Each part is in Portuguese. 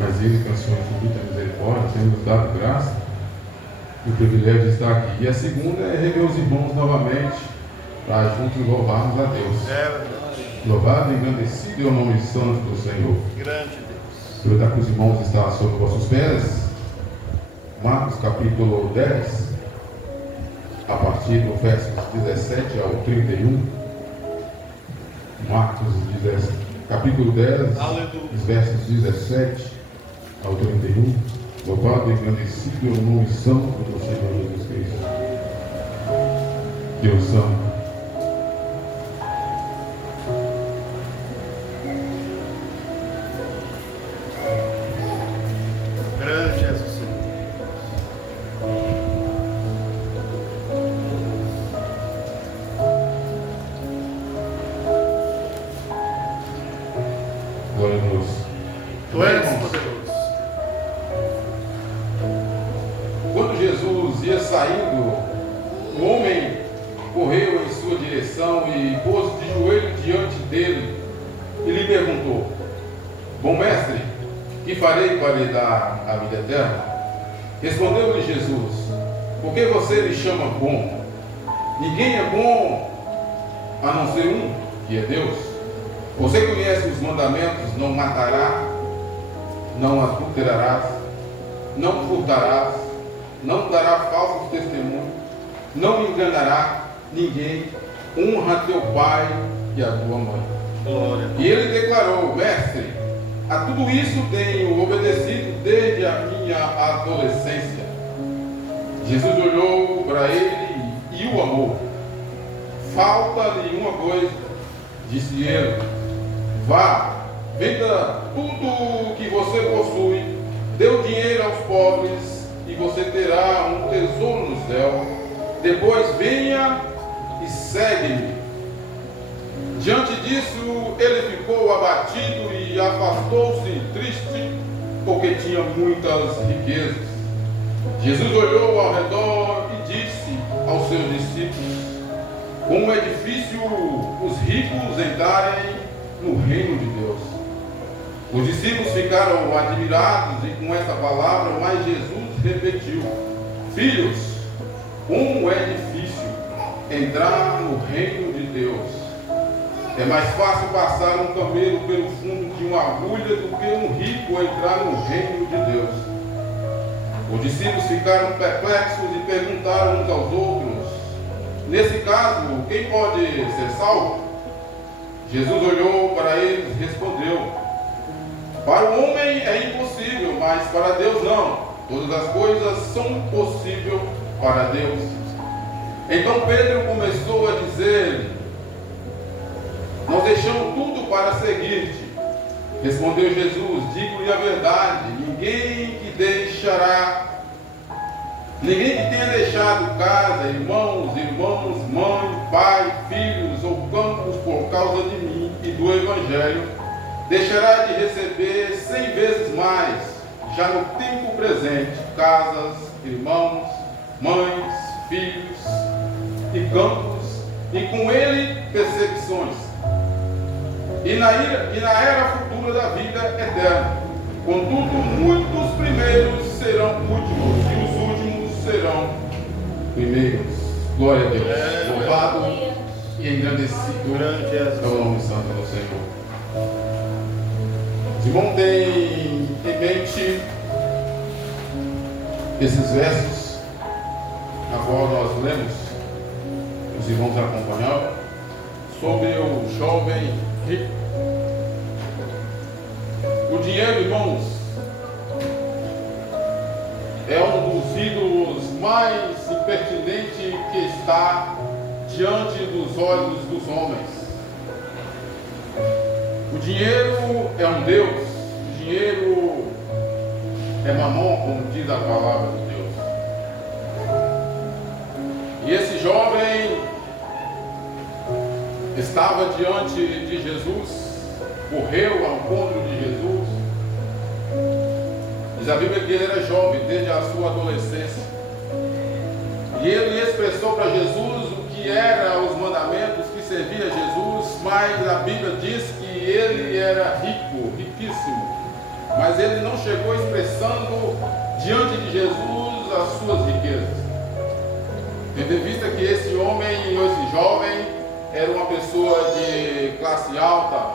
mas Ele, com a sua infinita misericórdia, tem nos dado graça e o privilégio de estar aqui. E a segunda é rever os irmãos novamente, para juntos louvarmos a Deus. É verdade. Louvado e engrandecido é o nome santo do Senhor. Grande Deus. Eu dar para os irmãos estar sobre vossos pés. Marcos capítulo 10, a partir do versos 17 ao 31. Marcos 10, capítulo 10, Aleluia. os versos 17 ao 31. Louvado e engrandecido é o nome santo do Senhor Jesus Cristo. Deus santo. Grande és o Senhor. Glória a Deus. Tu és Irmãos, poderoso. quando Jesus ia saindo, um homem correu em sua direção e pôs de joelho diante dele e lhe perguntou: Bom mestre, que farei para lhe dar a vida eterna? Respondeu-lhe Jesus: Por que você me chama bom? Ninguém é bom a não ser um, que é Deus. Você conhece os mandamentos: não matarás, não adulterarás, não furtarás, não dará falso testemunho, não enganará ninguém, honra teu pai e a tua mãe. Glória. E ele declarou: Mestre, a tudo isso tenho obedecido desde a minha adolescência. Jesus olhou para ele e o amou. Falta-lhe uma coisa, disse ele: vá, venda tudo o que você possui, dê o dinheiro aos pobres e você terá um tesouro no céu. Depois venha e segue-me. Diante disso, ele ficou abatido e afastou-se triste, porque tinha muitas riquezas. Jesus olhou ao redor e disse aos seus discípulos: como é difícil os ricos entrarem no reino de Deus. Os discípulos ficaram admirados e com essa palavra, mas Jesus repetiu: filhos, como é difícil entrar no reino de Deus. É mais fácil passar um camelo pelo fundo de uma agulha do que um rico entrar no reino de Deus. Os discípulos ficaram perplexos e perguntaram uns aos outros: nesse caso, quem pode ser salvo? Jesus olhou para eles e respondeu: para o homem é impossível, mas para Deus não. Todas as coisas são possíveis para Deus. Então Pedro começou a dizer: nós deixamos tudo para seguir-te. Respondeu Jesus: digo-lhe a verdade, ninguém que tenha deixado casa, irmãos, mãe, pai, filhos ou campos por causa de mim e do Evangelho, deixará de receber 100 vezes mais, já no tempo presente, casas, irmãos, mães, filhos e campos, e com ele perseguições. E na era futura da vida eterna. Contudo, muitos primeiros serão últimos, e os últimos serão primeiros. Glória a Deus. Louvado e engrandecido é o nome santo do Senhor. Os irmãos têm em mente esses versos na qual nós lemos, os irmãos acompanharam, sobre o jovem rico. O dinheiro, irmãos, é um dos ídolos mais impertinentes que está diante dos olhos dos homens. O dinheiro é um Deus, o dinheiro é mamon, como diz a palavra de Deus. E esse jovem estava diante de Jesus, correu ao encontro de Jesus. Diz a Bíblia que ele era jovem desde a sua adolescência. E ele expressou para Jesus o que eram os mandamentos que servia a Jesus, mas a Bíblia diz que ele era rico, riquíssimo. mas ele não chegou expressando diante de Jesus as suas riquezas. Tendo em vista que esse homem, esse jovem, era uma pessoa de classe alta,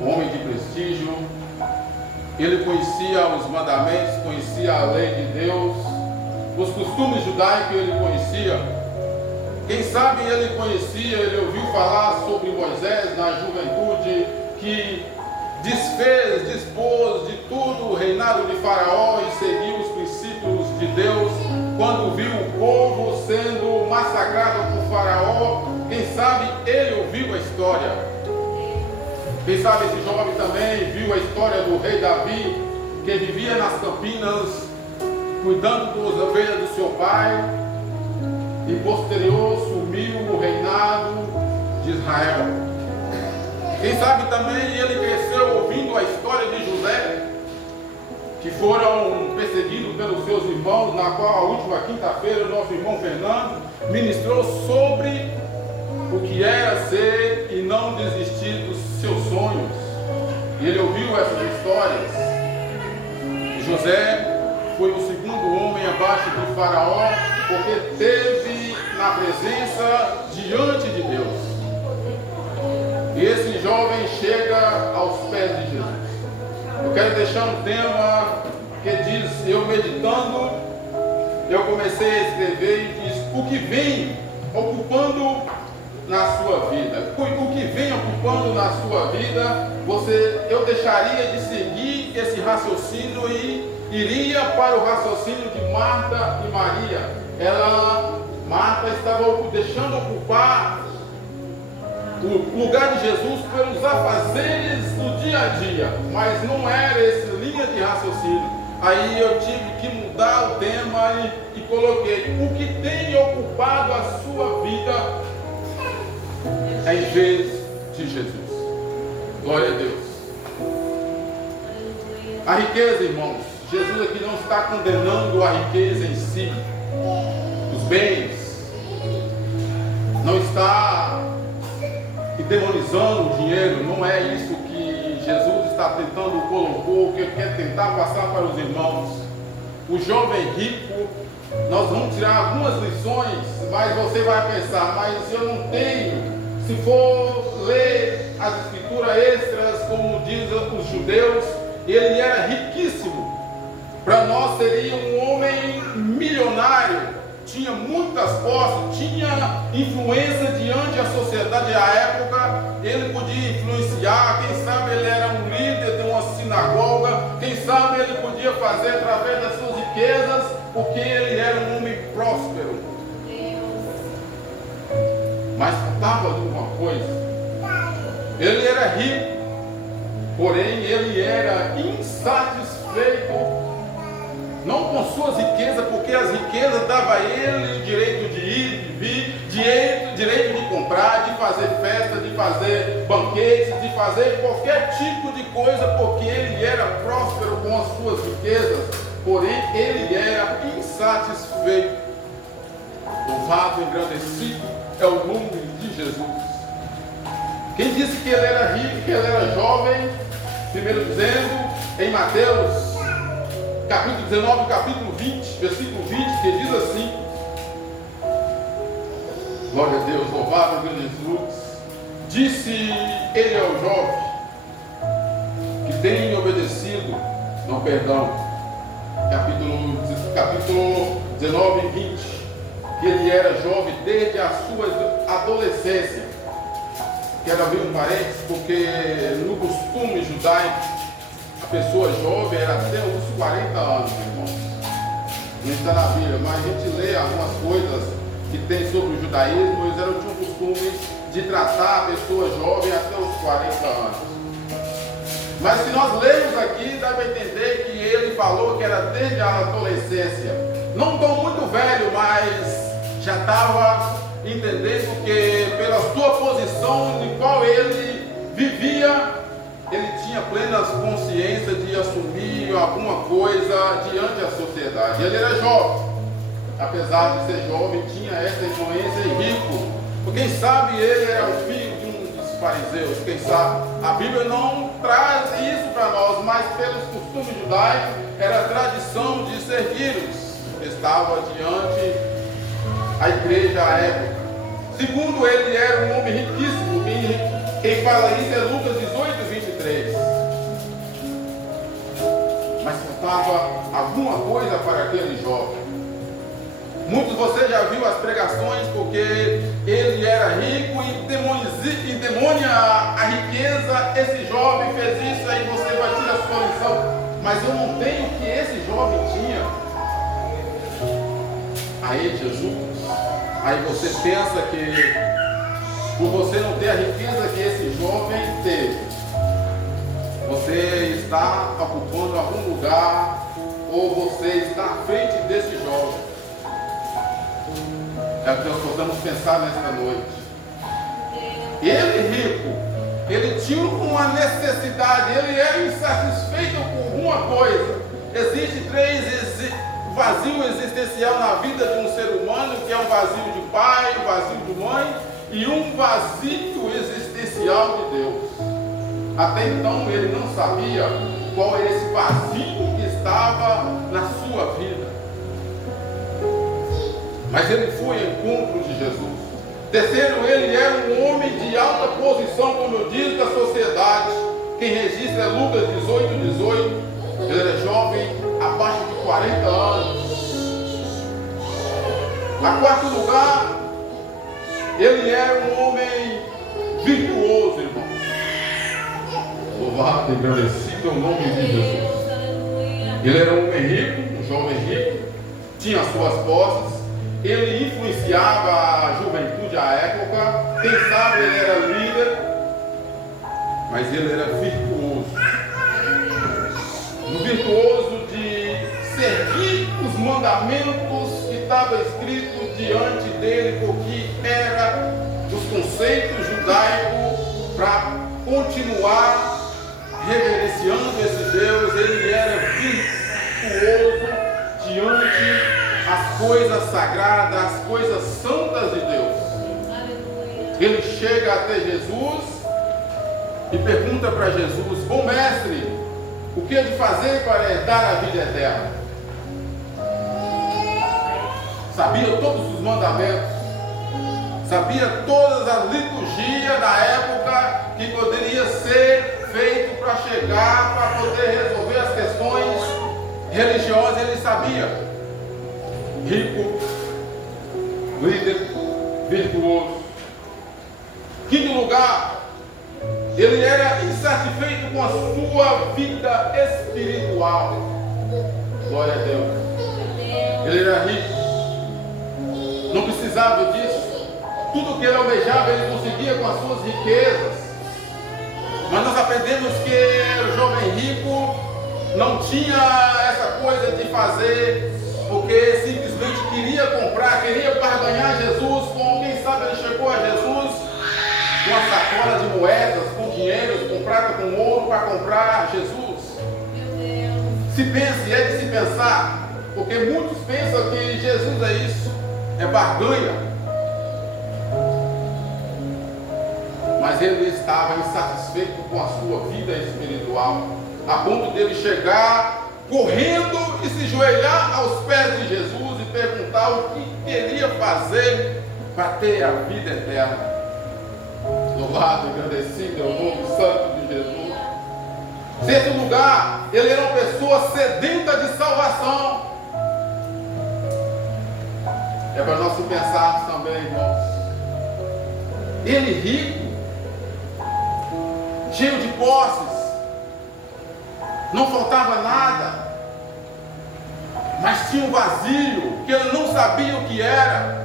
um homem de prestígio, ele conhecia os mandamentos, conhecia a lei de Deus, os costumes judaicos ele conhecia. Quem sabe ele conhecia, ele ouviu falar sobre Moisés na juventude, que dispôs de tudo o reinado de Faraó e seguiu os princípios de Deus. Quando viu o povo sendo massacrado por Faraó, quem sabe ele ouviu a história. Quem sabe esse jovem também viu a história do rei Davi, que vivia nas campinas, cuidando das ovelhas do seu pai, e posterior sumiu o reinado de Israel. Quem sabe também ele cresceu ouvindo a história de José, que foram perseguidos pelos seus irmãos, na qual a última quinta-feira o nosso irmão Fernando ministrou sobre o que era ser e não desistir dos seus sonhos. E ele ouviu essas histórias. E José foi o segundo homem abaixo do Faraó, porque teve na presença diante de Deus. E esse jovem chega aos pés de Jesus. Eu quero deixar um tema que diz, eu meditando, eu comecei a escrever e diz, o que vem ocupando na sua vida, o que vem ocupando na sua vida, eu deixaria de seguir esse raciocínio e iria para o raciocínio de Marta e Maria. Marta estava deixando ocupar o lugar de Jesus pelos afazeres do dia a dia, mas não era essa linha de raciocínio. Aí eu tive que mudar o tema e coloquei o que tem ocupado a sua vida em vez de Jesus. Glória a Deus. A riqueza, irmãos, Jesus aqui não está condenando a riqueza em si, os bens, não está demonizando o dinheiro, não é isso que Jesus está tentando colocar, que quer tentar passar para os irmãos. O jovem rico, nós vamos tirar algumas lições, mas você vai pensar, mas eu não tenho. Se for ler as escrituras extras, como dizem os judeus, ele era riquíssimo. Para nós seria um homem milionário, tinha muitas posses, tinha influência diante da sociedade da época, ele podia influenciar, quem sabe ele era um líder de uma sinagoga, quem sabe ele podia fazer através das suas riquezas, porque ele era um homem próspero. Mas faltava alguma coisa. Ele era rico, porém ele era insatisfeito, não com suas riquezas, porque as riquezas davam a ele o direito de ir, de vir, direito de comprar, de fazer festa, de fazer banquetes, de fazer qualquer tipo de coisa, porque ele era próspero com as suas riquezas, porém ele era insatisfeito. Louvado e engrandecido é o nome de Jesus. Quem disse que ele era rico, que ele era jovem? Primeiro dizendo, em Mateus capítulo 19, capítulo 20, versículo 20, que diz assim: glória a Deus, louvado seja Jesus. Disse ele ao jovem que tem obedecido, não, perdão, capítulo 19 e 20, que ele era jovem desde a sua adolescência. Quero abrir um parênteses, porque no costume judaico, a pessoa jovem era até os 40 anos, irmãos. Não está na Bíblia, mas a gente lê algumas coisas que tem sobre o judaísmo. Eles tinham o costume de tratar a pessoa jovem até os 40 anos. Mas se nós lemos aqui, dá para entender que ele falou que era desde a adolescência. Não tão muito velho, mas já estava entendendo que pela sua posição em qual ele vivia, ele tinha plena consciência de assumir alguma coisa diante da sociedade. Ele era jovem, apesar de ser jovem, tinha essa influência e rico. Quem sabe ele era o filho de um dos fariseus, quem sabe. A Bíblia não traz isso para nós, mas pelos costumes judaicos era a tradição de servi-los. Estava diante a igreja à época. Segundo, ele era um homem riquíssimo. Quem fala isso é Lucas 18, 23. Mas faltava alguma coisa para aquele jovem. Muitos de vocês já viu as pregações, porque ele era rico e demonia a riqueza. Esse jovem fez isso, aí você vai tirar a sua lição. Mas eu não tenho o que esse jovem tinha. Aí Jesus, aí você pensa que por você não ter a riqueza que esse jovem teve, você está ocupando algum lugar, ou você está à frente desse jovem. É o que nós podemos pensar nesta noite. Ele rico, ele tinha uma necessidade, ele era insatisfeito com alguma coisa. Existe três vazios existenciais na vida de um ser humano, que é um vazio de pai, um vazio de mãe e um vazio existencial de Deus. Até então ele não sabia qual era esse vazio que estava na sua vida. Mas ele foi ao encontro de Jesus. Terceiro, ele era um homem de alta posição, como eu disse, da sociedade. Quem registra é Lucas 18, 18. Ele era jovem, abaixo de 40 anos. A quarto lugar, ele era um homem virtuoso, irmãos. Louvado e agradecido é o nome de Jesus. Ele era um homem rico, um jovem rico, tinha suas posses. Ele influenciava a juventude à época. Quem sabe ele era líder, mas ele era virtuoso. Um virtuoso de seguir os mandamentos que estavam escritos diante dele, porque era dos conceitos judaicos para continuar reverenciando esse Deus. Ele era virtuoso diante as coisas sagradas, as coisas santas de Deus. Ele chega até Jesus e pergunta para Jesus: bom mestre, o que é de fazer para herdar a vida eterna? Sabia todos os mandamentos, sabia todas as liturgias da época que poderia ser feito para chegar, para poder resolver as questões religiosas. Ele sabia. Rico, líder, virtuoso. Quinto lugar, ele era insatisfeito com a sua vida espiritual. Glória a Deus. Ele era rico, não precisava disso. Tudo que ele almejava, ele conseguia com as suas riquezas. Mas nós aprendemos que o jovem rico não tinha essa coisa de fazer porque simplesmente queria comprar, queria barganhar Jesus com, quem sabe ele chegou a Jesus com uma sacola de moedas, com dinheiro, com prata, com ouro, para comprar Jesus. Se pense, é de se pensar, porque muitos pensam que Jesus é isso, é barganha. Mas ele estava insatisfeito com a sua vida espiritual, a ponto dele chegar correndo e se joelhar aos pés de Jesus e perguntar o que queria fazer para ter a vida eterna. Louvado e agradecido é o nome santo de Jesus. Sexto lugar, ele era uma pessoa sedenta de salvação. É para nós pensarmos também, irmãos. Ele rico, cheio de posses, não faltava nada, mas tinha um vazio que ele não sabia o que era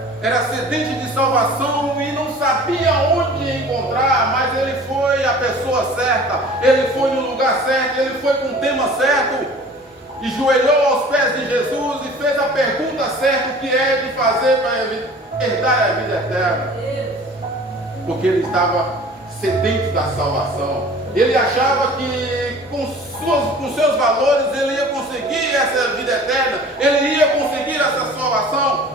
sedente de salvação e não sabia onde encontrar. Mas ele foi a pessoa certa, ele foi no lugar certo, ele foi com o tema certo e joelhou aos pés de Jesus e fez a pergunta certa: o que é de fazer para herdar a vida eterna? Porque ele estava sedento da salvação. Ele achava que com seus valores ele ia conseguir essa vida eterna, ele ia conseguir essa salvação.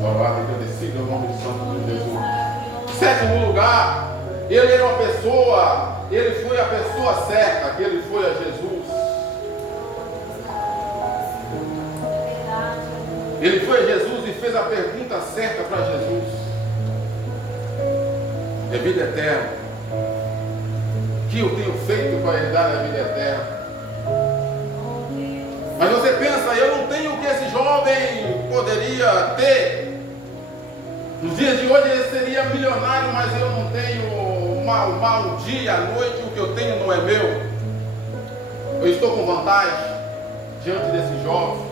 Louvado e agradecido é o nome do Santo de Jesus. Sétimo lugar, Ele era uma pessoa, ele foi a pessoa certa, que ele foi a Jesus. Ele foi a Jesus e fez a pergunta certa para Jesus. É vida eterna. O que eu tenho feito para herdar a vida eterna? Mas você pensa, eu não tenho o que esse jovem poderia ter. Nos dias de hoje ele seria milionário, mas eu não tenho um dia, à noite, o que eu tenho não é meu. Eu estou com vantagem diante desse jovem,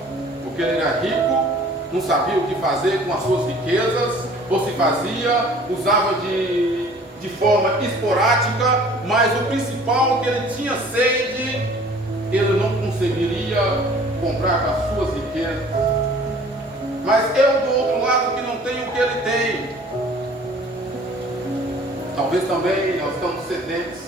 porque ele era rico, não sabia o que fazer com as suas riquezas, ou se fazia, usava de forma esporádica, mas o principal, que ele tinha sede, ele não conseguiria comprar com as suas riquezas. Mas eu, do outro lado, que não tenho o que ele tem. Talvez também nós estamos sedentos,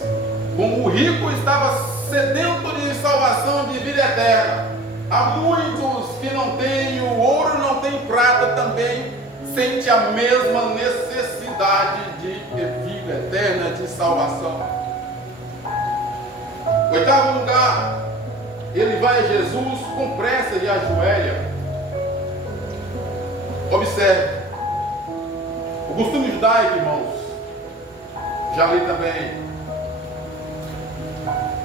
como o rico estava sedento de salvação, de vida eterna. Há muitos que não têm o ouro, não têm prata, também sente a mesma necessidade de vida eterna, de salvação. Oitavo lugar, ele vai a Jesus com pressa e ajoelha. Observe, o costume judaico, irmãos, já li também,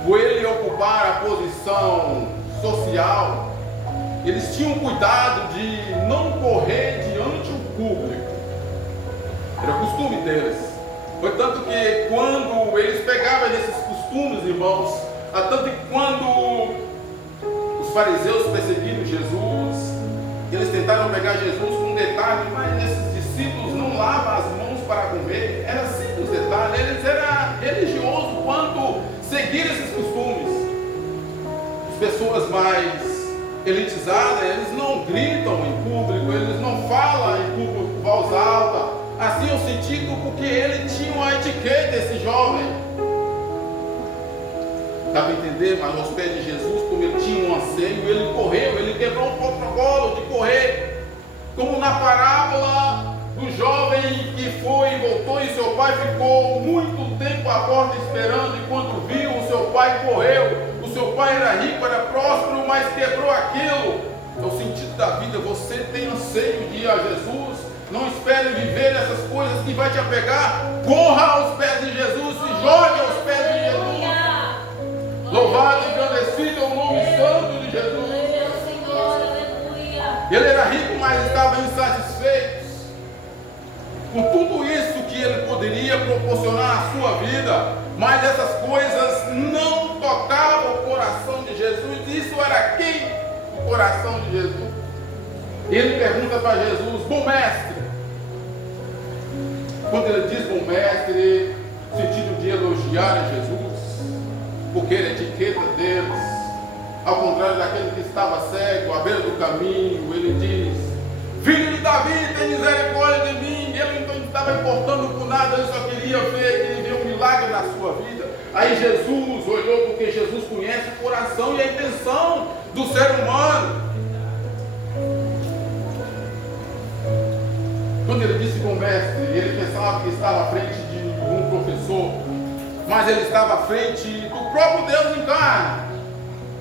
por ele ocupar a posição social, eles tinham cuidado de não correr diante do público. Era o costume deles. Foi tanto que quando eles pegavam desses costumes, irmãos, tanto que quando os fariseus perseguiram Jesus, eles tentaram pegar Jesus com um detalhe, mas esses discípulos não lavam as mãos para comer. Era simples detalhe. Eles eram religiosos quanto seguir esses costumes. As pessoas mais elitizadas, eles não gritam em público, eles não falam em público com voz alta. Assim eu senti porque ele tinha uma etiqueta, esse jovem. Dá para entender? Mas aos pés de Jesus, como ele tinha um anseio, ele correu, ele quebrou o protocolo de correr. Como na parábola do jovem que foi e voltou, e seu pai ficou muito tempo à porta esperando, e quando viu, o seu pai correu. O seu pai era rico, era próspero, mas quebrou aquilo. É o sentido da vida. Você tem anseio de ir a Jesus. Não espere viver essas coisas que vai te apegar. Corra aos pés de Jesus, se jogue aos pés de Jesus. Louvado e agradecido é o nome santo de Jesus. Ele era rico, mas estava insatisfeito com tudo isso que ele poderia proporcionar à sua vida, mas essas coisas não tocavam o coração de Jesus. Isso era quem? O coração de Jesus. Ele pergunta para Jesus: bom mestre. Quando ele diz bom mestre, no sentido de elogiar a Jesus, porque era a etiqueta deles, ao contrário daquele que estava cego à beira do caminho, ele diz: filho de Davi, tem misericórdia de mim. Ele não estava importando por nada, ele só queria ver que ele viu um milagre na sua vida. Aí Jesus olhou, porque Jesus conhece o coração e a intenção do ser humano. Quando ele disse bom mestre, ele pensava que estava à frente de um professor, mas ele estava à frente do próprio Deus em carne.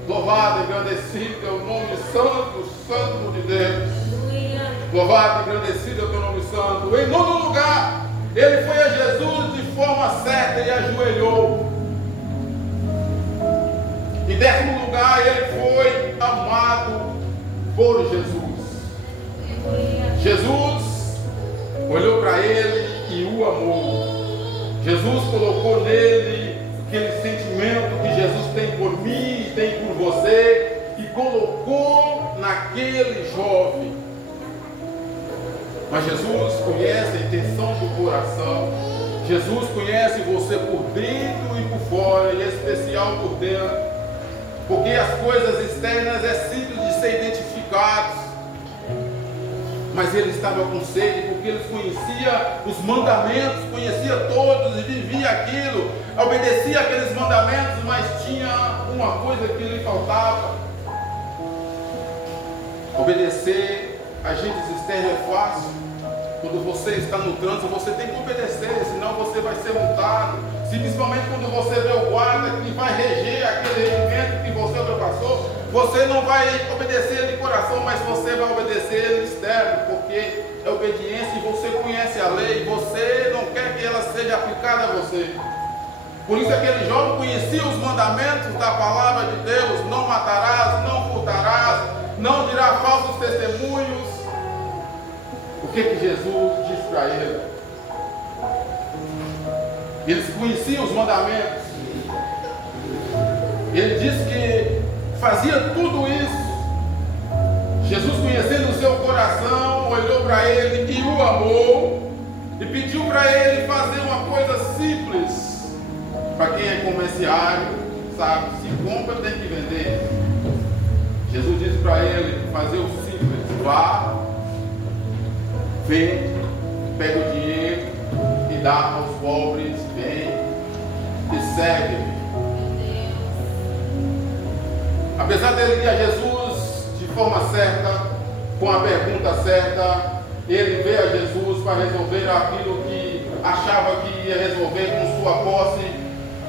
Louvado e agradecido é o nome santo, santo de Deus. Louvado e agradecido é o teu nome santo. Em nono lugar, ele foi a Jesus de forma certa e ajoelhou. Em décimo lugar, ele foi amado por Jesus. Jesus olhou para ele e o amou. Jesus colocou nele aquele sentimento que Jesus tem por mim e tem por você, e colocou naquele jovem. Mas Jesus conhece a intenção do coração. Jesus conhece você por dentro e por fora, e em especial por dentro, porque as coisas externas é simples de ser identificados. Mas ele estava com sede, porque ele conhecia os mandamentos, conhecia todos e vivia aquilo, obedecia aqueles mandamentos, mas tinha uma coisa que lhe faltava. Obedecer agentes externos é fácil, Quando você está no trânsito, você tem que obedecer, senão você vai ser multado. Principalmente quando você vê o guarda que vai reger aquele regimento que você ultrapassou, você não vai obedecer de coração, mas você vai obedecer externo, porque é obediência e você conhece a lei, você não quer que ela seja aplicada a você. Por isso aquele jovem conhecia os mandamentos da palavra de Deus: não matarás, não furtarás, não dirás falsos testemunhos. O que Jesus disse para ele? Eles conheciam os mandamentos. Ele disse que fazia tudo isso. Jesus, conhecendo o seu coração, olhou para ele e o amou e pediu para ele fazer uma coisa simples. Para quem é comerciário, sabe, se compra tem que vender. Jesus disse para ele fazer o simples: vá, vende, pega o dinheiro e dá aos pobres, vem e segue-me. Apesar dele ir a Jesus de forma certa, com a pergunta certa, ele veio a Jesus para resolver aquilo que achava que ia resolver com sua posse.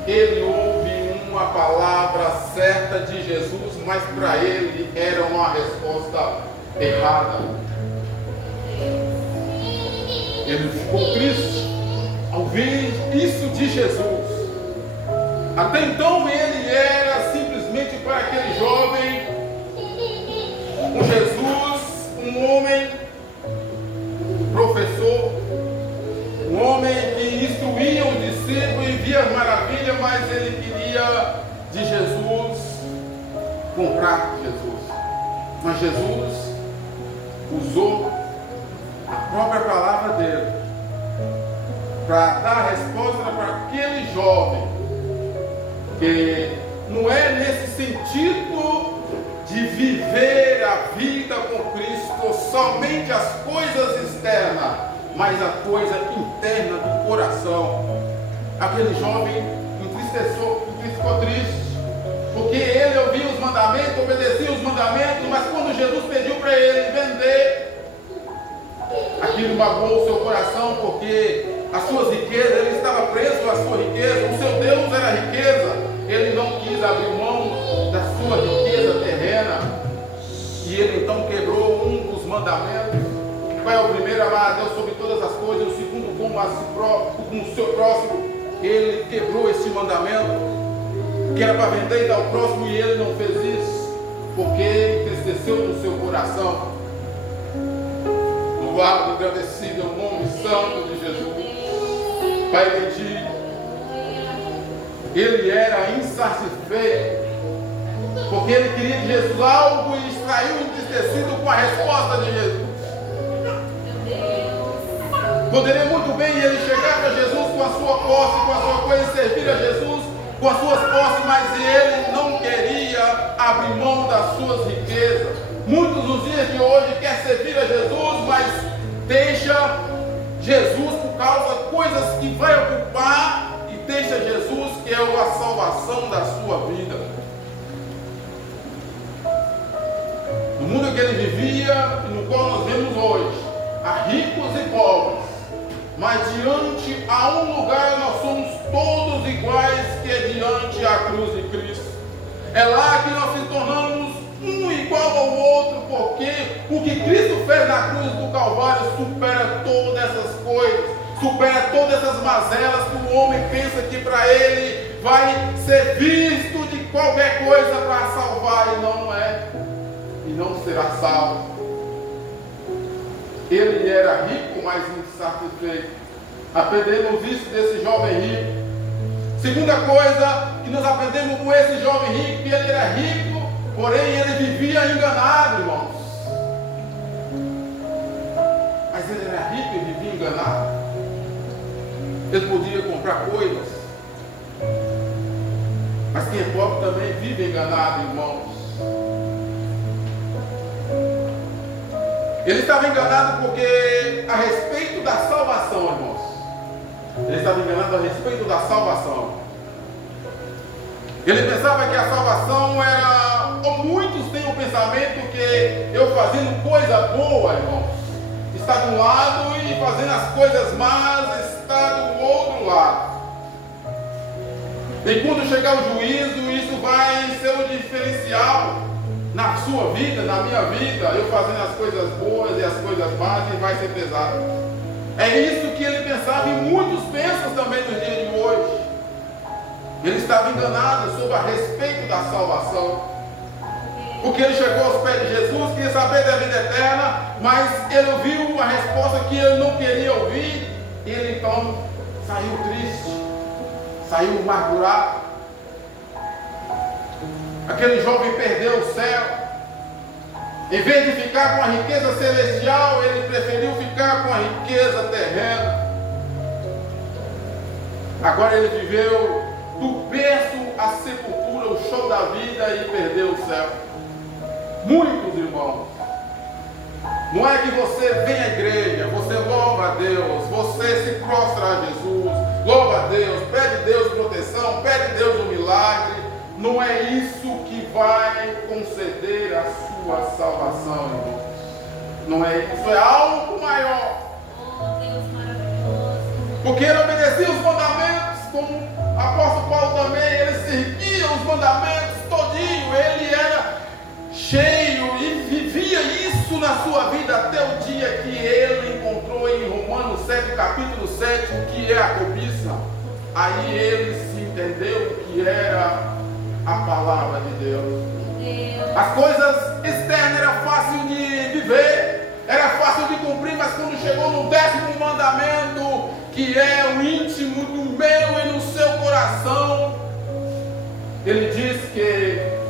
Ele ouve uma palavra certa de Jesus, mas para ele era uma resposta errada. Ele ficou triste ao ver isso de Jesus. Até então ele era simplesmente para aquele jovem um Jesus, um homem professor, um homem que instruía o discípulo e via maravilha, mas ele queria de Jesus comprar Jesus. Mas Jesus usou a própria palavra dele para dar resposta para aquele jovem, que não é nesse sentido de viver a vida com Cristo somente as coisas externas, mas a coisa interna do coração. Aquele jovem ficou triste, porque ele ouvia os mandamentos, obedecia os mandamentos, mas quando Jesus pediu para ele vender, aquilo magoou o seu coração, porque as suas riquezas, ele estava preso à sua riqueza, o seu Deus era a riqueza. Ele não quis abrir mão da sua riqueza terrena, e ele então quebrou um dos mandamentos. Qual é o primeiro? Amar a Deus sobre todas as coisas. O segundo, como o seu próximo. Ele quebrou esse mandamento, que era para vender e dar ao próximo, e ele não fez isso, porque entristeceu no seu coração. Louvado e agradecido é o nome santo de Jesus. Pai bendito, ele era insatisfeito, porque ele queria de Jesus algo e saiu entristecido com a resposta de Jesus. Poderia muito bem ele chegar para Jesus com a sua posse, com a sua coisa, e servir a Jesus com as suas posses, mas ele não queria abrir mão das suas riquezas. Muitos nos dias de hoje querem servir a Jesus, mas deixa Jesus por causa de coisas que vai ocupar, e deixa Jesus, que é a salvação da sua vida. No mundo que ele vivia e no qual nós vemos hoje, há ricos e pobres, mas diante a um lugar nós somos todos iguais, que é diante da cruz de Cristo. É lá que nós nos tornamos um igual ao outro, porque o que Cristo fez na cruz do Calvário supera todas essas coisas, supera todas essas mazelas que o homem pensa que para ele vai ser visto de qualquer coisa para salvar, e não é, e não será salvo. Ele era rico, mas insatisfeito. Aprendemos isso desse jovem rico. Segunda coisa que nós aprendemos com esse jovem rico, que ele era rico, porém ele vivia enganado, irmãos. Mas ele era rico e vivia enganado. Ele podia comprar coisas, mas quem é pobre também vive enganado, irmãos. Ele estava enganado porque a respeito da salvação, irmãos. Ele estava enganado a respeito da salvação. Ele pensava que a salvação era, ou muitos têm o pensamento que eu fazendo coisa boa, irmãos, está de um lado e fazendo as coisas más está do outro lado. E quando chegar o juízo, isso vai ser um diferencial na sua vida, na minha vida. Eu fazendo as coisas boas e as coisas más, e vai ser pesado. É isso que ele pensava, e muitos pensam também nos dias de hoje. Ele estava enganado sobre a respeito da salvação. Porque ele chegou aos pés de Jesus, queria saber da vida eterna, mas ele ouviu uma resposta que ele não queria ouvir. E ele então saiu triste, saiu amargurado. Aquele jovem perdeu o céu. Em vez de ficar com a riqueza celestial, ele preferiu ficar com a riqueza terrena. Agora ele viveu do berço à sepultura, o show da vida, e perdeu o céu. Muitos irmãos, não é que você vem à igreja, você louva a Deus, você se prostra a Jesus, louva a Deus, pede a Deus proteção, pede a Deus um milagre. Não é isso que vai conceder a sua salvação, irmãos. Não é isso, é algo maior. Oh, Deus maravilhoso. Porque ele obedecia os mandamentos, como o apóstolo Paulo também, ele seguia os mandamentos todinho, ele era cheio e vivia isso na sua vida até o dia que ele encontrou em Romanos 7, capítulo 7, o que é a cobiça. Aí ele se entendeu que era a palavra de Deus. As coisas externas eram fáceis de viver, era fácil de cumprir, mas quando chegou no 10º mandamento, que é o íntimo do meu e no seu coração, ele diz que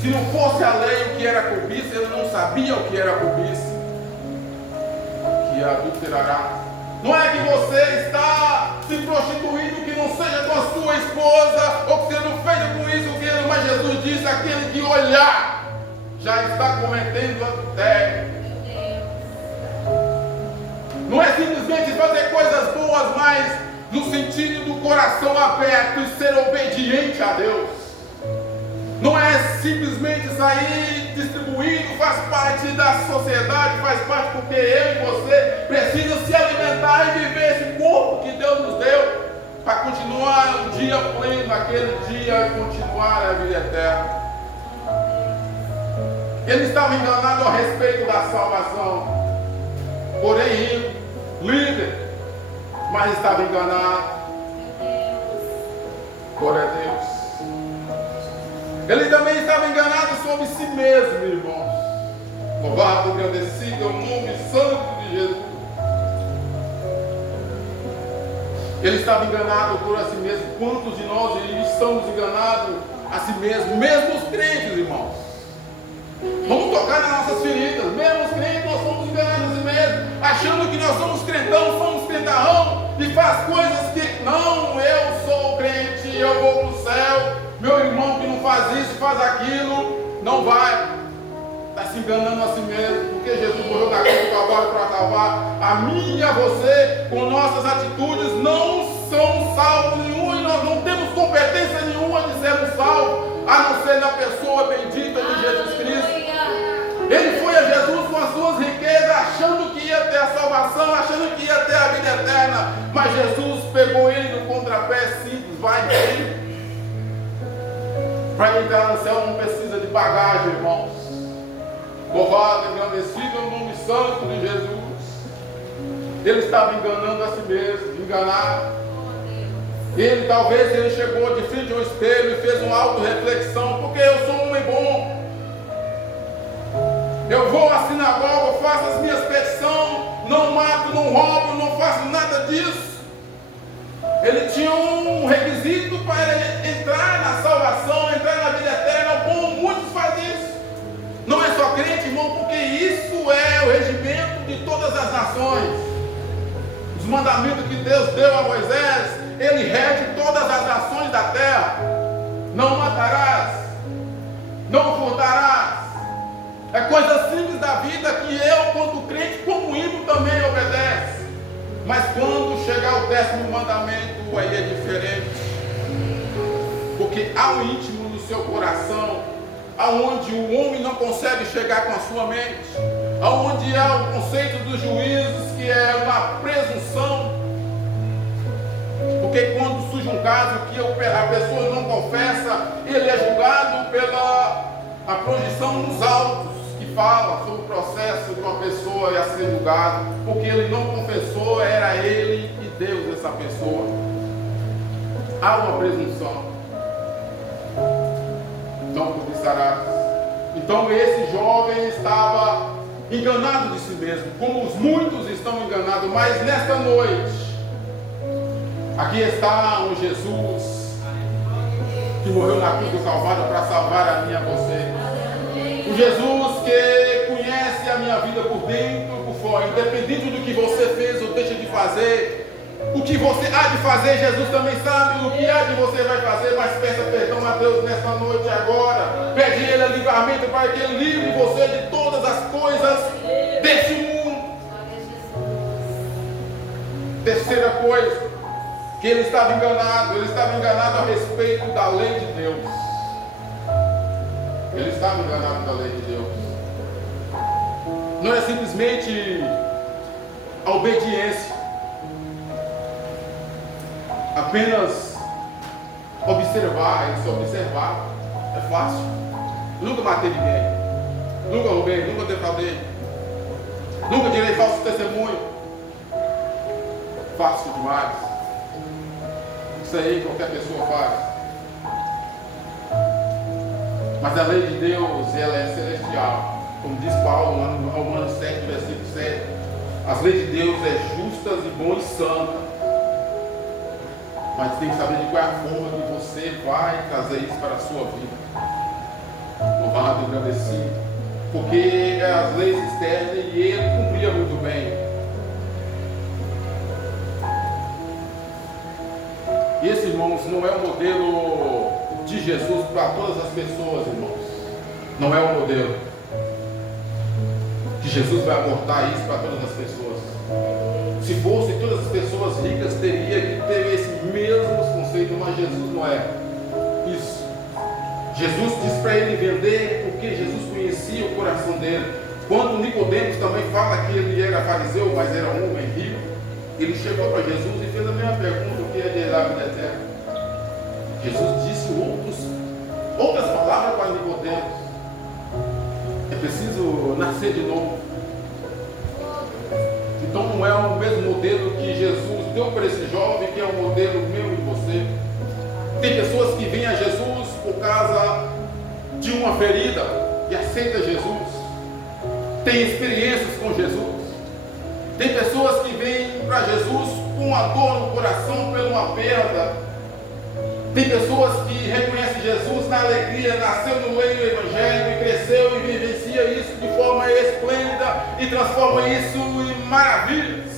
se não fosse a lei o que era cobiça, ele não sabia o que era cobiça, que adulterará. Não é que você está se prostituindo, que não seja com a sua esposa, ou que você não fez com isso, que mas Jesus disse, aquele que olhar, já está cometendo adultério. Não é simplesmente fazer coisas boas, mas no sentido do coração aberto e ser obediente a Deus. Não é simplesmente sair distribuindo, faz parte da sociedade, faz parte porque eu e você precisam se alimentar e viver esse corpo que Deus nos deu para continuar um dia pleno, naquele dia continuar a vida eterna. Ele estava enganado a respeito da salvação, porém rico, líder, mas estava enganado. Glória a Deus. Ele também estava enganado sobre si mesmo, irmãos. Louvado, agradecido é o nome santo de Jesus. Ele estava enganado por a si mesmo. Quantos de nós estamos enganados a si mesmo? Mesmo os crentes, irmãos. Vamos tocar nas nossas feridas. Mesmo os crentes, nós somos enganados a si mesmo, achando que nós somos crentão, somos crentarrão, e faz coisas que não, eu sou crente, eu vou para o céu. Meu irmão que não faz isso, faz aquilo, não vai. Está se enganando a si mesmo, porque Jesus morreu na cruz do Calvário para salvar a mim e a você. Com nossas atitudes não somos salvos nenhum, e nós não temos competência nenhuma de sermos salvos, a não ser na pessoa bendita de Jesus Cristo. Ele foi a Jesus com as suas riquezas, achando que ia ter a salvação, achando que ia ter a vida eterna, mas Jesus pegou ele no contrapé simples, vai bem. Para entrar no céu não precisa de bagagem, irmãos. Louvado, engrandecido é o nome santo de Jesus. Ele estava enganando a si mesmo, enganado. Talvez ele chegou de frente ao espelho e fez uma auto-reflexão, porque eu sou um homem bom. Eu vou à sinagoga, faço as minhas petições, não mato, não roubo, não faço nada disso. Ele tinha um requisito para entrar na salvação, entrar na vida eterna. Bom, muitos fazem isso. Não é só crente, irmão, porque isso é o regimento de todas as nações. Os mandamentos que Deus deu a Moisés, ele rege todas as nações da terra. Não matarás, não furtarás. É coisa simples da vida que eu, quanto crente, como ímpio, também obedece. Mas quando chegar o 10º mandamento, aí é diferente. Porque ao íntimo do seu coração, aonde o homem não consegue chegar com a sua mente, aonde há o conceito dos juízos, que é uma presunção, porque quando surge um caso que a pessoa não confessa, ele é julgado pela a projeção nos autos, que fala sobre o processo de uma pessoa ia ser julgado, porque ele não confessou, era ele e Deus essa pessoa. Há uma presunção. Não cobiçarás. Então esse jovem estava enganado de si mesmo, como os muitos estão enganados, mas nesta noite, aqui está um Jesus que morreu na cruz do Calvário para salvar a mim e a você. O Jesus que conhece a minha vida por dentro e por fora, independente do que você fez ou deixa de fazer. O que você há de fazer, Jesus também sabe. O que há de você vai fazer, mas peça perdão a Deus nesta noite agora. Pede Ele livramento para que Ele livre você de todas as coisas desse mundo. Terceira coisa, que ele estava enganado a respeito da lei de Deus. Ele estava enganado da lei de Deus. Não é simplesmente a obediência, apenas observar. E se observar é fácil. Nunca matei ninguém, nunca roubei, nunca defraudei, nunca tirei falso testemunho. Fácil demais. Isso aí qualquer pessoa faz. Mas a lei de Deus, ela é celestial. Como diz Paulo lá no Romanos 7, versículo 7. As leis de Deus é justas e boas e santas. Mas tem que saber de qual é a forma que você vai trazer isso para a sua vida. Louvado e agradecido. Porque as leis externas e ele cumpria muito bem. Esse, irmãos, não é o modelo de Jesus para todas as pessoas, irmãos. Não é o modelo que Jesus vai abordar isso para todas as pessoas. Se fosse, todas as pessoas ricas teriam que ter esse mesmo conceito, mas Jesus não é isso. Jesus disse para ele vender, porque Jesus conhecia o coração dele. Quando Nicodemos também fala que ele era fariseu, mas era um homem rico, ele chegou para Jesus e fez a mesma pergunta: o que é de lá, vida eterna? Jesus disse outras palavras para Nicodemos: é preciso nascer de novo. Então não é o mesmo modelo que Jesus deu para esse jovem, que é o modelo meu e você. Tem pessoas que vêm a Jesus por causa de uma ferida e aceita Jesus. Tem experiências com Jesus. Tem pessoas que vêm para Jesus com uma dor no coração por uma perda. Tem pessoas que reconhecem Jesus na alegria, nasceu no meio do Evangelho e cresceu e vivencia isso de forma esplêndida e transforma isso em maravilhas.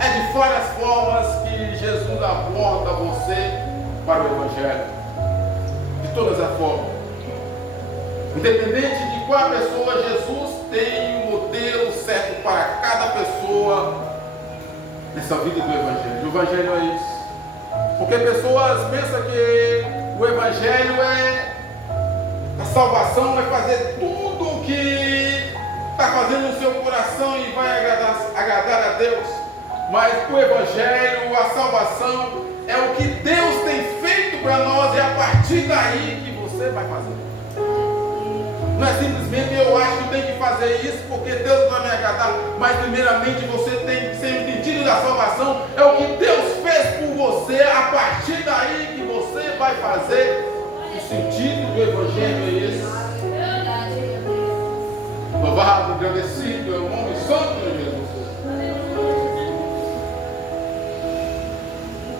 É de várias formas que Jesus aborda você para o Evangelho. De todas as formas. Independente de qual pessoa, Jesus tem um modelo certo para cada pessoa nessa vida do Evangelho. O Evangelho é isso. Porque pessoas pensam que o Evangelho é a salvação, vai fazer tudo o que está fazendo no seu coração e vai agradar a Deus. Mas o Evangelho, a salvação, é o que Deus tem feito para nós, e a partir daí que você vai fazer. Não é simplesmente eu acho que tenho que fazer isso porque Deus vai me agradar, mas primeiramente você tem que ser entendido da salvação, é o que Deus fez por você, a partir daí que você vai fazer. O sentido do Evangelho é esse. Louvado, agradecido é o nome santo de Jesus.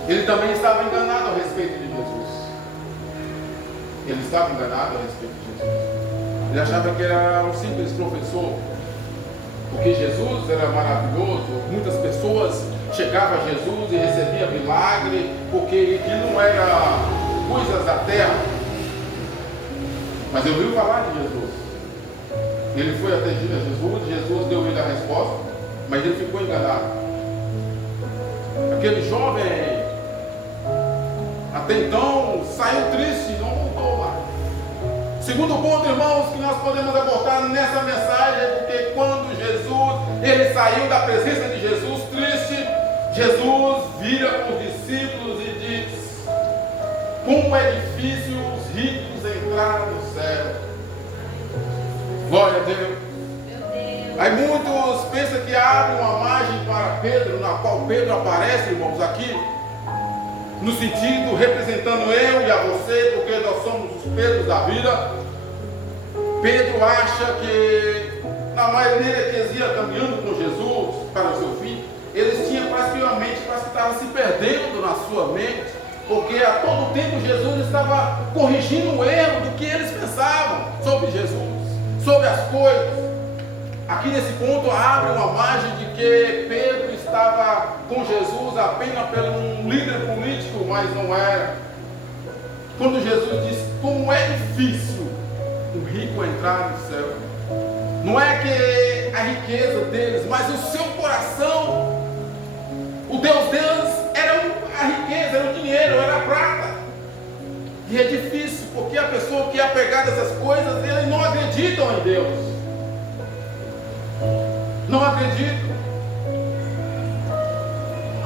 Ele também estava enganado a respeito de Jesus. Ele estava enganado a respeito de Jesus. Ele achava que era um simples professor, porque Jesus era maravilhoso. Muitas pessoas chegavam a Jesus e recebiam milagre, porque aquilo não era coisas da terra. Mas ele ouviu falar de Jesus. Ele foi até Jesus, Jesus deu ele a resposta, mas ele ficou enganado. Aquele jovem, até então, saiu triste, não voltou mais. Segundo ponto, irmãos, que nós podemos abordar nessa mensagem é porque quando Jesus, ele saiu da presença de Jesus triste, Jesus vira para os discípulos e diz: como é difícil os ricos entrar no céu. Glória a Deus. Aí muitos pensam que abre uma margem para Pedro, na qual Pedro aparece, irmãos, aqui, no sentido representando eu e a você, porque nós somos os Pedros da vida. Pedro acha que na maioria que eles iam caminhando com Jesus para o seu fim, eles tinham praticamente, parece que estavam se perdendo na sua mente, porque a todo tempo Jesus estava corrigindo o erro do que eles pensavam sobre Jesus, sobre as coisas. Aqui nesse ponto abre uma margem de que Pedro estava com Jesus apenas pelo um líder político, mas não era. Quando Jesus diz como é difícil o rico entrar no céu, não é que a riqueza deles, mas o seu coração, o Deus deles era a riqueza, era o dinheiro, era a prata. E é difícil porque a pessoa que é apegada a essas coisas, eles não acreditam em Deus. Não acredito.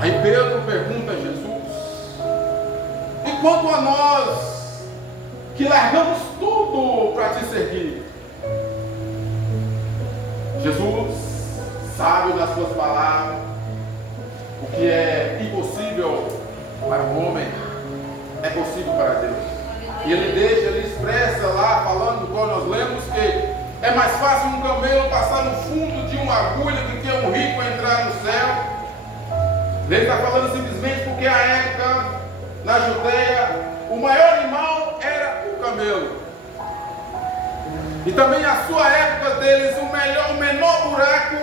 Aí Pedro pergunta a Jesus: e quanto a nós que largamos tudo para te seguir? Jesus sabe nas suas palavras o que é impossível para o homem é possível para Deus. E ele expressa lá, falando, quando nós lemos, que é mais fácil um camelo passar no fundo de uma agulha do que um rico entrar no céu. Ele está falando simplesmente porque a época, na Judeia, o maior animal era o camelo. E também a sua época deles, o menor buraco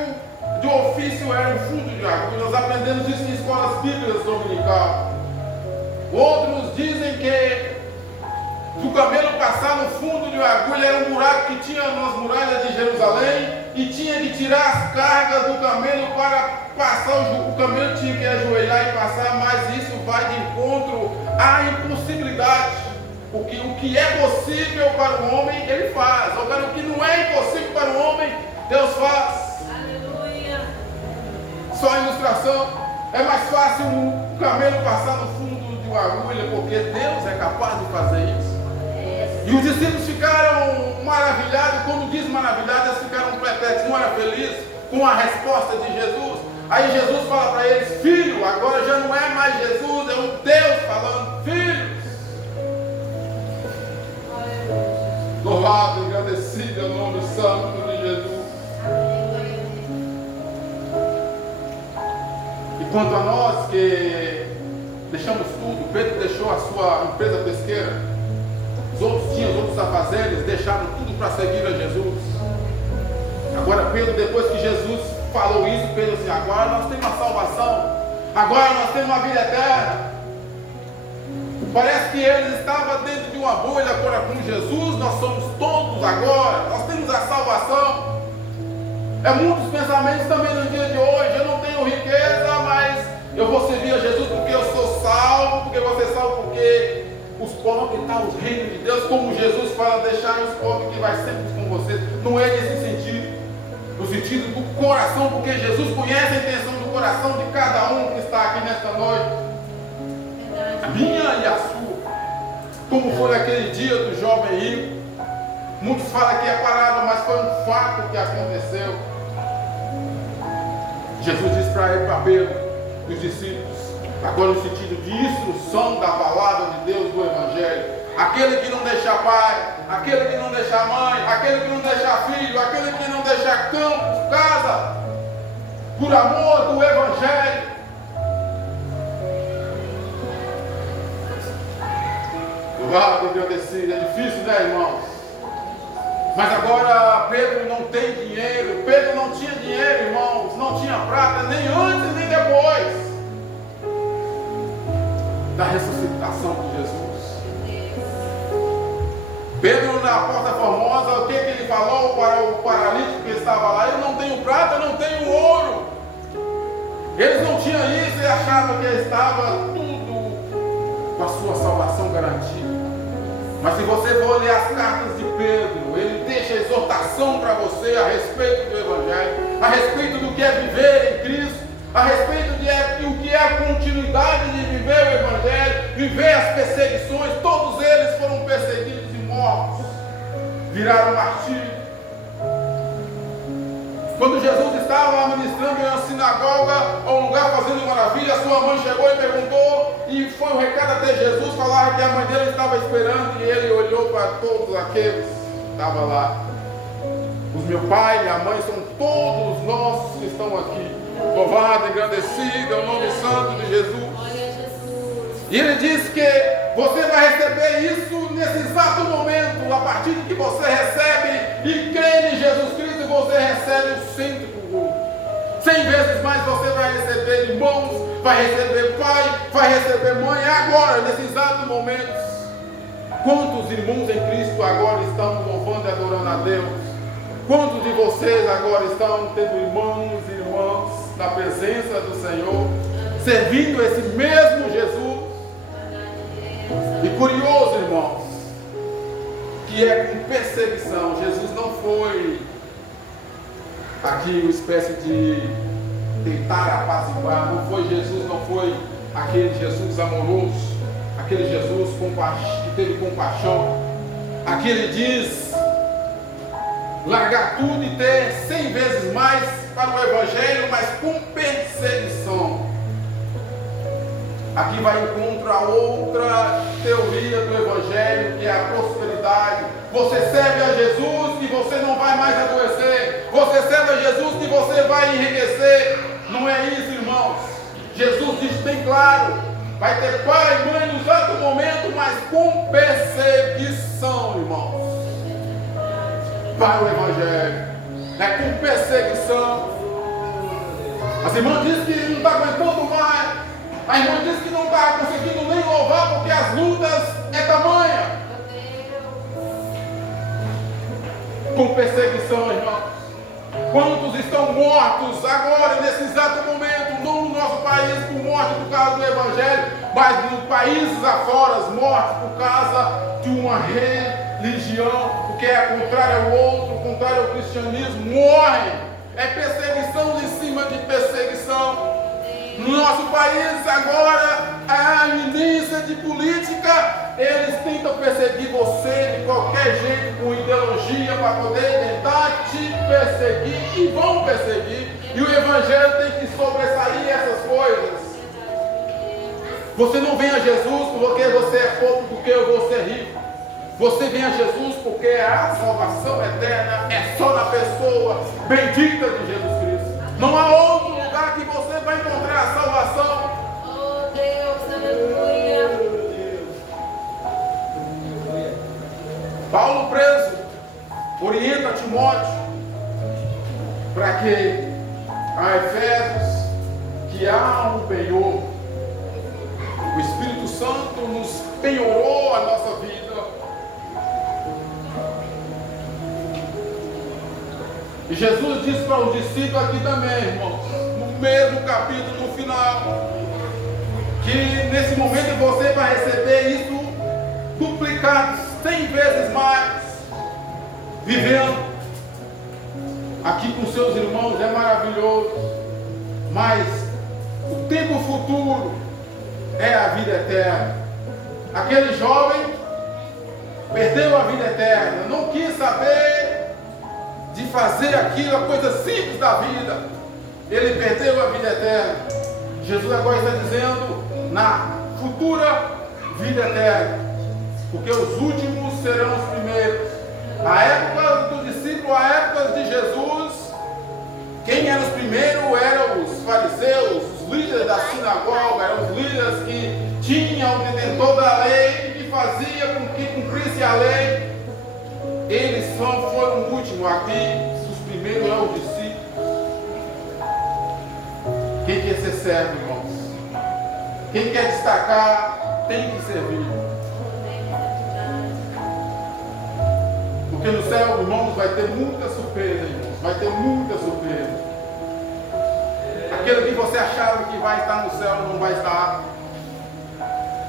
de ofício era o fundo de agulha. Nós aprendemos isso em escolas bíblicas dominical. Outros dizem que se o camelo passar no fundo de uma agulha, era um buraco que tinha nas muralhas de Jerusalém e tinha que tirar as cargas do camelo para passar. O camelo tinha que ajoelhar e passar, mas isso vai de encontro à impossibilidade. O que é possível para o homem, ele faz. Agora, o que não é impossível para o homem, Deus faz. Aleluia. Só a ilustração. É mais fácil o camelo passar no fundo de uma agulha, porque Deus é capaz de fazer isso. E os discípulos ficaram maravilhados. Quando diz maravilhados, eles ficaram perplexos, não eram felizes com a resposta de Jesus. Aí Jesus fala para eles: filho, agora já não é mais Jesus, é o Deus falando: filhos. Louvado e agradecido é o nome santo de Jesus. E quanto a nós que deixamos tudo, Pedro deixou a sua empresa pesqueira. Os outros afazeres, deixaram tudo para seguir a Jesus. Agora Pedro, depois que Jesus falou isso, Pedro disse: agora nós temos a salvação, agora nós temos a vida eterna. Parece que eles estavam dentro de uma bolha agora com Jesus. Nós somos todos agora, nós temos a salvação. É muitos pensamentos também no dia de hoje: eu não tenho riqueza, mas eu vou servir a Jesus porque eu sou salvo, porque você é salvo, porque os pobres estão no reino de Deus, como Jesus fala: deixar os pobres que vai sempre com vocês. Não é nesse sentido, no sentido do coração, porque Jesus conhece a intenção do coração de cada um que está aqui nesta noite, a minha e a sua. Como foi naquele dia do jovem rico. Muitos falam que é parábola, mas foi um fato que aconteceu. Jesus disse para Pedro e os discípulos, agora no sentido de instrução da palavra de Deus, do Evangelho: aquele que não deixa pai, aquele que não deixa mãe, aquele que não deixa filho, aquele que não deixa campo, casa, por amor do Evangelho. Louvado e agradecido. É difícil, né, irmãos? Mas agora Pedro não tem dinheiro. Pedro não tinha dinheiro, irmãos. Não tinha prata, nem antes nem depois da ressuscitação de Jesus. Pedro, na porta formosa, o que ele falou para o paralítico que estava lá? Eu não tenho prata, eu não tenho ouro. Eles não tinham isso e achavam que estava tudo com a sua salvação garantida. Mas se você for ler as cartas de Pedro, ele deixa exortação para você a respeito do Evangelho, a respeito do que é viver em Cristo, a respeito do que é a continuidade de viver o Evangelho, viver as perseguições. Todos eles foram perseguidos e mortos, viraram martírios. Quando Jesus estava ministrando em uma sinagoga ou um lugar fazendo maravilha, sua mãe chegou e perguntou, e foi um recado até Jesus, falar que a mãe dele estava esperando, e ele olhou para todos aqueles que estavam lá. Os meu pai e minha mãe são todos nós que estão aqui. Louvado, engrandecido é o nome santo de Jesus. E ele diz que você vai receber isso nesse exato momento, a partir de que você recebe e crê em Jesus Cristo, você recebe o cêntuplo. 100 vezes mais você vai receber irmãos, vai receber pai, vai receber mãe, agora, nesse exato momento. Quantos irmãos em Cristo agora estão louvando e adorando a Deus? Quantos de vocês agora estão tendo irmãos e irmãs na presença do Senhor, servindo esse mesmo Jesus? E curioso, irmãos, que é com perseguição. Jesus não foi aqui uma espécie de tentar apaziguar, não foi aquele Jesus amoroso, aquele Jesus que teve compaixão. Aqui ele diz largar tudo e ter 100 vezes mais para o Evangelho, mas com perseguição. Aqui vai encontrar outra teoria do Evangelho, que é a prosperidade. Você serve a Jesus e você não vai mais adoecer. Você serve a Jesus e você vai enriquecer. Não é isso, irmãos. Jesus diz bem claro: vai ter pai e mãe no exato momento, mas com perseguição, irmãos. Para o Evangelho é com perseguição. As irmãs dizem que não está aguentando mais. A irmã disse que não está conseguindo nem louvar porque as lutas é tamanha. Com perseguição, irmãos. Quantos estão mortos agora, nesse exato momento, não no nosso país por morte por causa do Evangelho, mas nos países afora, mortos por causa de uma religião, porque é contrária ao outro, contrária ao cristianismo, morrem. É perseguição em cima de perseguição. No nosso país agora, a iminência de política, eles tentam perseguir você de qualquer jeito, com ideologia, para poder tentar te perseguir, e vão perseguir, e o Evangelho tem que sobressair essas coisas. Você não vem a Jesus porque você é pobre, porque você é rico. Você vem a Jesus porque a salvação eterna é só na pessoa bendita de Jesus Cristo. Não há outro lugar que você vai encontrar a salvação. Oh Deus, aleluia. Paulo preso orienta Timóteo para que a Efésios que há um penhor. O Espírito Santo nos penhorou a nossa vida. E Jesus disse para os discípulos aqui também, irmãos, no mesmo capítulo, no final, que nesse momento você vai receber isso duplicado 100 vezes mais, vivendo aqui com seus irmãos. É maravilhoso, mas o tempo futuro é a vida eterna. Aquele jovem perdeu a vida eterna, não quis saber de fazer aquilo, a coisa simples da vida. Ele perdeu a vida eterna. Jesus agora está dizendo na futura vida eterna, porque os últimos serão os primeiros. A época do discípulo, a época de Jesus, quem eram os primeiros eram os fariseus, os líderes da sinagoga, eram os líderes que tinham o detentor da lei, que fazia com que cumprisse a lei. Eles foram o último aqui, os primeiros eram os discípulos. Quem quer ser servo, irmãos? Quem quer destacar, tem que servir. Porque no céu, irmãos, vai ter muita surpresa, irmãos. Vai ter muita surpresa. Aquele que você achava que vai estar no céu, não vai estar.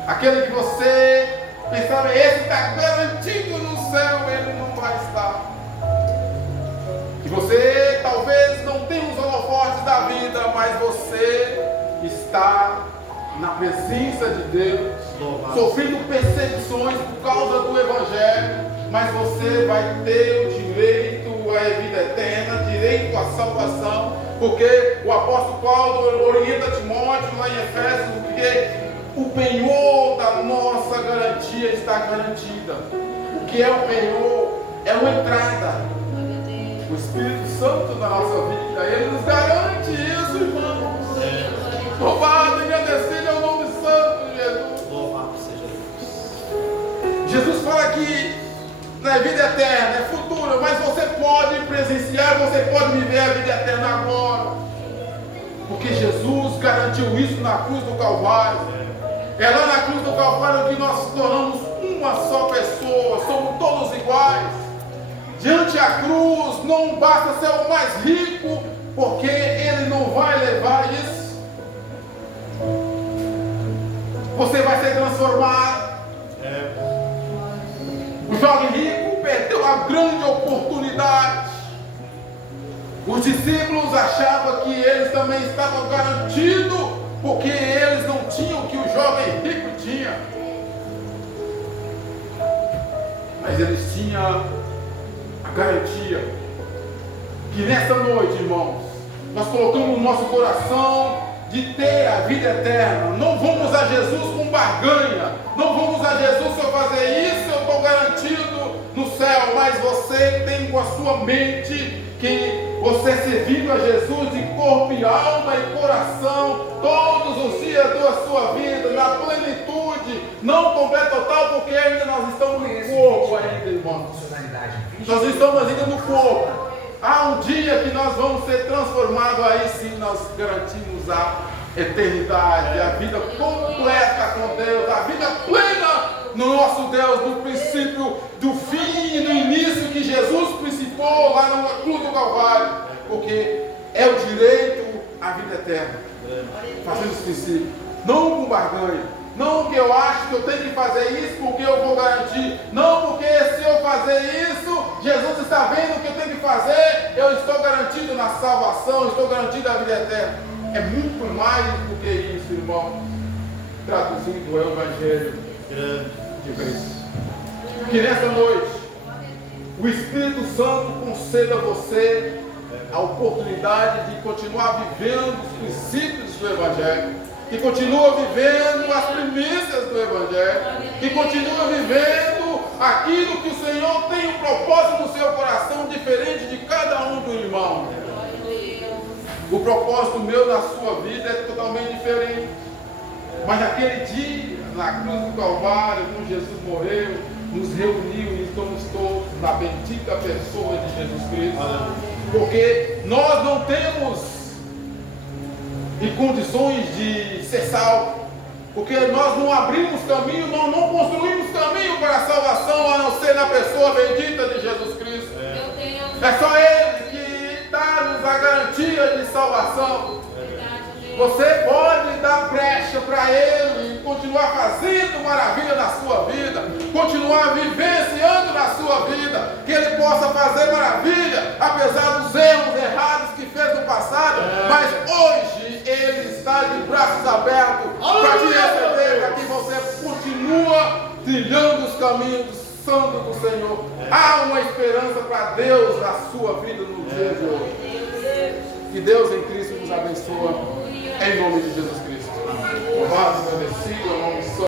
Aquele que você Pensava, esse está garantido no céu, ele não vai estar. E você talvez não tenha os holofotes da vida, mas você está na presença de Deus, sofrendo perseguições por causa do Evangelho, mas você vai ter o direito à vida eterna, direito à salvação, porque o apóstolo Paulo orienta Timóteo lá em Efésios, porque o penhor da nossa garantia está garantida. O que é o penhor? É uma entrada. O Espírito Santo na nossa vida, ele nos garante isso, irmãos. Louvado e agradecido é o nome santo de Jesus. Louvado seja Deus. Jesus fala que não é vida eterna, é futura, mas você pode presenciar, você pode viver a vida eterna agora. Porque Jesus garantiu isso na cruz do Calvário. É lá na cruz do Calvário que nós nos tornamos uma só pessoa, somos todos iguais. Diante da cruz, não basta ser o mais rico, porque ele não vai levar isso. Você vai ser transformado. O jovem rico perdeu a grande oportunidade. Os discípulos achavam que eles também estavam garantidos, porque eles não tinham o que o jovem rico tinha. Mas eles tinham a garantia que nessa noite, irmãos, nós colocamos no nosso coração de ter a vida eterna. Não vamos a Jesus com barganha. Não vamos a Jesus, se eu fazer isso, eu estou garantido no céu. Mas você tem com a sua mente que você servindo a Jesus de corpo e alma e coração, todos os dias da sua vida, na plenitude, não completo total, porque ainda nós estamos no corpo ainda, irmãos. Nós estamos ainda no corpo. Há um dia que nós vamos ser transformados, aí sim nós garantimos a eternidade, a vida completa com Deus, a vida plena no nosso Deus, no princípio, do fim e do início que Jesus principou lá na cruz do Calvário, porque é o direito à vida eterna, fazendo esse princípio, não com barganha. Não que eu acho que eu tenho que fazer isso porque eu vou garantir. Não porque se eu fazer isso, Jesus está vendo o que eu tenho que fazer, eu estou garantido na salvação, estou garantido na vida eterna. É muito mais do que isso, irmão. Traduzindo o Evangelho de Cristo. Que nessa noite, o Espírito Santo conceda a você a oportunidade de continuar vivendo os princípios do Evangelho. Que continua vivendo as primícias do Evangelho, que continua vivendo aquilo que o Senhor tem um propósito no seu coração, diferente de cada um do irmão. O propósito meu na sua vida é totalmente diferente. Mas naquele dia, na cruz do Calvário, quando Jesus morreu, nos reuniu e estamos todos na bendita pessoa de Jesus Cristo. Porque nós não temos em condições de ser salvo, porque nós não abrimos caminho, nós não construímos caminho para a salvação, a não ser na pessoa bendita de Jesus Cristo. É só Ele que dá-nos a garantia de salvação. Você pode dar brecha para Ele e continuar fazendo maravilha na sua vida, continuar vivenciando na sua vida, que Ele possa fazer maravilha, apesar dos erros errados que fez no passado, mas hoje Ele está de braços abertos para te receber, para que você continue trilhando os caminhos santos do Senhor. Há uma esperança para Deus na sua vida no dia de hoje. Que Deus em Cristo nos abençoe. Em nome de Jesus Cristo. Louvado e agradecido,